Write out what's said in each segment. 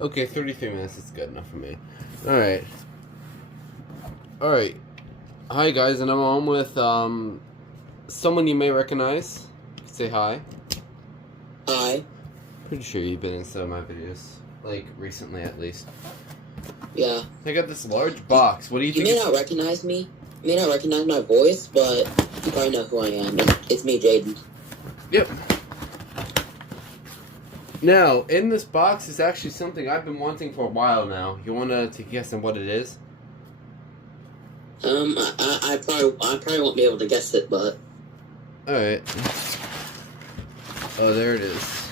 Okay, 33 minutes is good enough for me. Alright. Alright. Hi guys, and I'm on with someone you may recognize. Say hi. Hi. Pretty sure you've been in some of my videos. Like, recently at least. Yeah. I got this large box. What do you think? You may not recognize me. You may not recognize my voice, but you probably know who I am. It's me, Jaden. Yep. Now, in this box is actually something I've been wanting for a while now. You want to take a guess on what it is? I probably won't be able to guess it, but... Alright. Oh, there it is.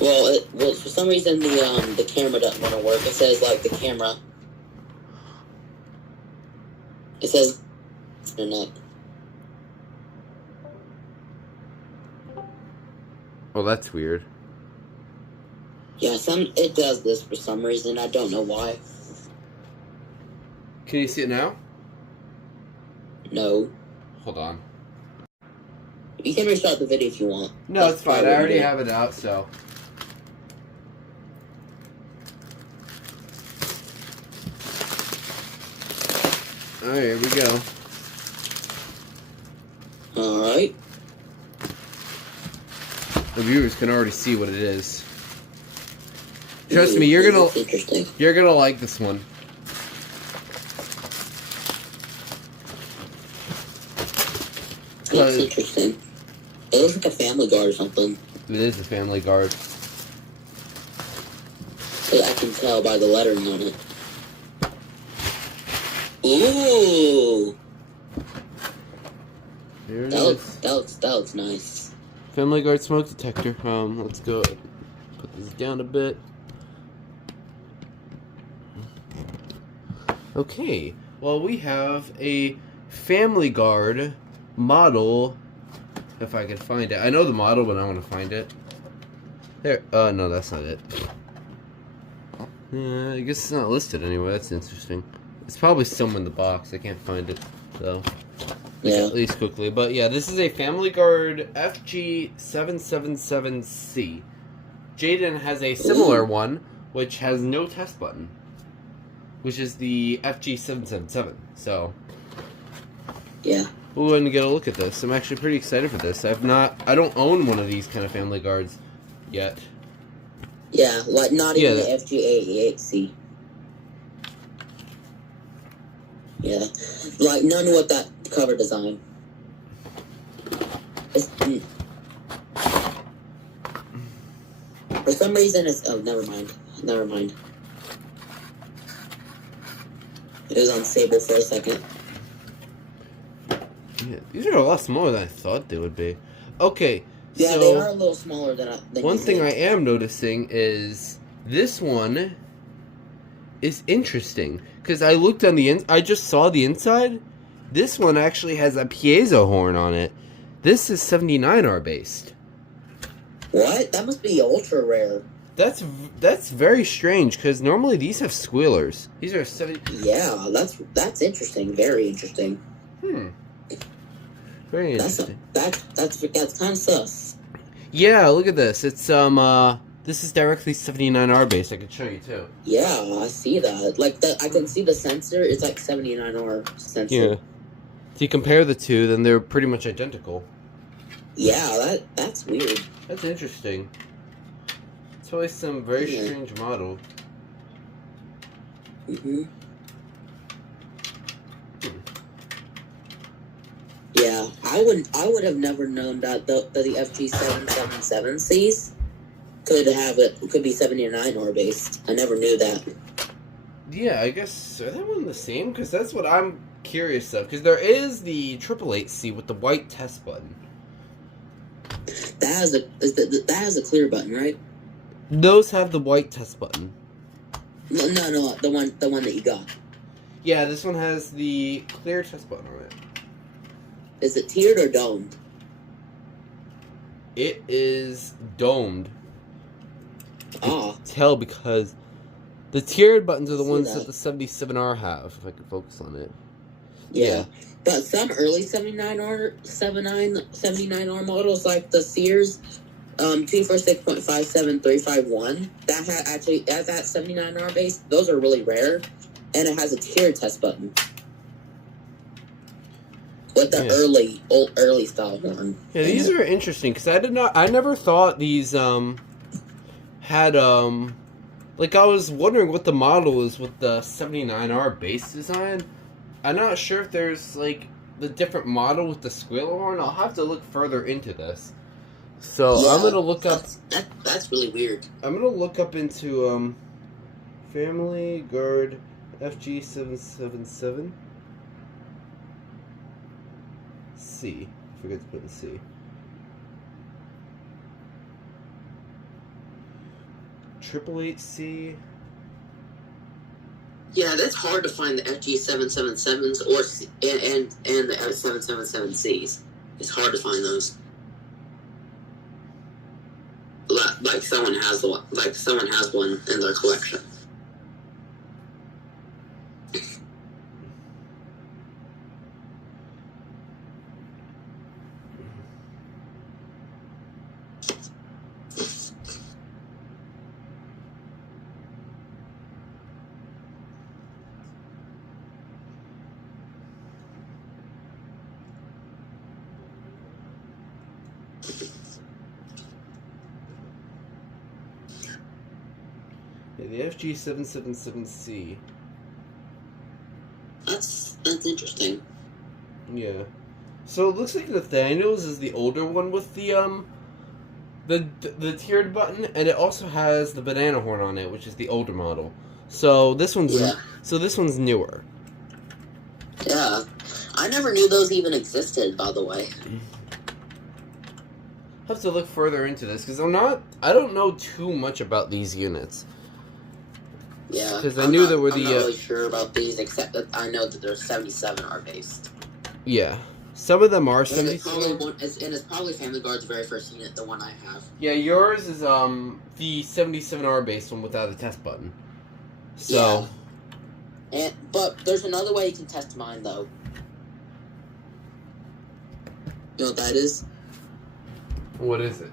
Well, for some reason the camera doesn't want to work. It says like the camera. It says internet. Well, that's weird. Yeah, it does this for some reason. I don't know why. Can you see it now? No. Hold on. You can restart the video if you want. No, it's fine. I already have it out, so. Alright, here we go. Alright. The viewers can already see what it is. Trust me, you're gonna like this one. That's interesting. It looks like a FamilyGard or something. It is a FamilyGard. I can tell by the lettering on it. Ooh! Here it is. That looks nice. FamilyGard smoke detector. Let's go put this down a bit. Okay. Well, we have a FamilyGard model. If I can find it. I know the model, but I want to find it. There. No, that's not it. I guess it's not listed anyway. That's interesting. It's probably somewhere in the box. I can't find it, though. Yeah. At least quickly. But yeah, this is a FamilyGard FG777C. Jaden has a similar one, which has no test button. Which is the FG777. So. Yeah. We'll go ahead and get a look at this. I'm actually pretty excited for this. I don't own one of these kind of FamilyGards yet. Yeah, like not even the FG888C. Yeah, like none with that cover design. For some reason, it's never mind. It was unstable for a second. Yeah, these are a lot smaller than I thought they would be. Okay. Yeah, so they are a little smaller than one thing I am noticing is this one is interesting because I looked on the I just saw the inside. This one actually has a piezo horn on it. This is 79R based. What? That must be ultra rare. That's very strange because normally these have squealers. These are 70. Yeah, that's interesting. Very interesting. Very interesting. That's kind of sus. Yeah, look at this. It's this is directly 79R based. I can show you too. Yeah, I see that. Like that, I can see the sensor. It's like 79R sensor. Yeah. If you compare the two, then they're pretty much identical. Yeah, that's weird. That's interesting. It's always some very strange model. Yeah, I would have never known that the FG777Cs could be 79R based. I never knew that. Yeah, I guess are they one the same? Because that's what I'm curious of. Because there is the 888C with the white test button. That has a clear button, right? Those have the white test button. No, the one that you got. Yeah, this one has the clear test button on it. Is it tiered or domed? It is domed. Ah. Tell because the tiered buttons are the ones that the 77R have. If I can focus on it. Yeah. But some early 79R models, like the Sears, T4657351. That has that 79R base. Those are really rare, and it has a tiered test button with the early style one. Yeah, these are interesting because I never thought these had like I was wondering what the model is with the 79R base design. I'm not sure if there's like the different model with the squealar horn. I'll have to look further into this. So yeah, I'm gonna look up. That's really weird. I'm gonna look up into FamilyGard FG777C. Forget to put the C. Triple 8C. Yeah, that's hard to find the FG777s and the F777Cs. It's hard to find those. Like someone has one in their collection. Yeah, the FG777C. That's interesting. Yeah. So it looks like Nathaniel's is the older one with the tiered button, and it also has the banana horn on it, which is the older model. So this one's newer. Yeah. I never knew those even existed, by the way. I have to look further into this because I don't know too much about these units. Yeah, because I knew there were I'm not really sure about these, except that I know that they're 77R based. Yeah, some of them are 77. And it's probably FamilyGard's very first unit, the one I have. Yeah, yours is the 77R based one without a test button. So, yeah. But there's another way you can test mine though. You know what that is? What is it?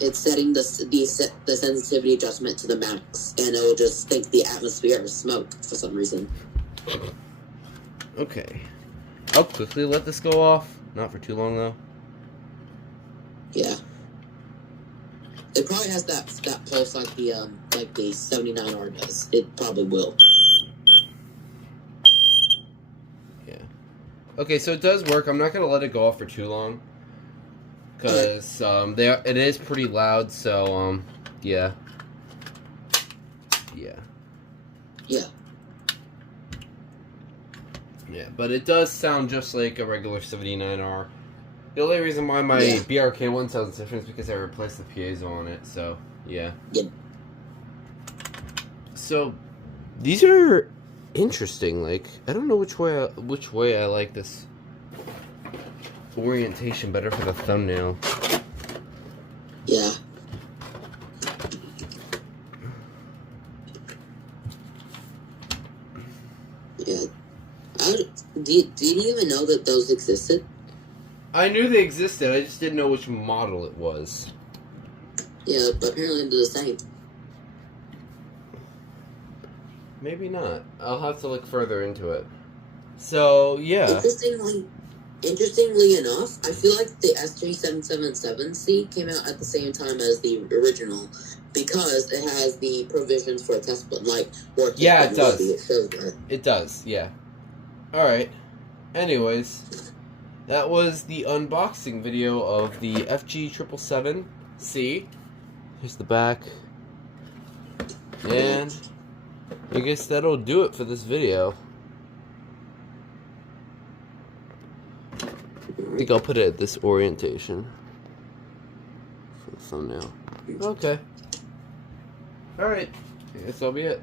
It's setting the sensitivity adjustment to the max, and it will just think the atmosphere of smoke for some reason. Okay. I'll quickly let this go off. Not for too long, though. Yeah. It probably has that pulse like the 79R does. It probably will. Yeah. Okay, so it does work. I'm not going to let it go off for too long. Because it is pretty loud, so yeah. Yeah, but it does sound just like a regular 79R. The only reason why my BRK one sounds different is because I replaced the piezo on it, so yeah. So these are interesting. Like, I don't know which way I like this orientation better for the thumbnail. Yeah. Yeah. Did you even know that those existed? I knew they existed, I just didn't know which model it was. Yeah, but apparently they're the same. Maybe not. I'll have to look further into it. So, yeah. Interestingly enough, I feel like the FG777C came out at the same time as the original because it has the provisions for a test button, yeah, it does. It does, yeah. Alright. Anyways, that was the unboxing video of the FG777C. Here's the back. And I guess that'll do it for this video. I think I'll put it at this orientation for the thumbnail. Okay. Alright. I guess that'll be it.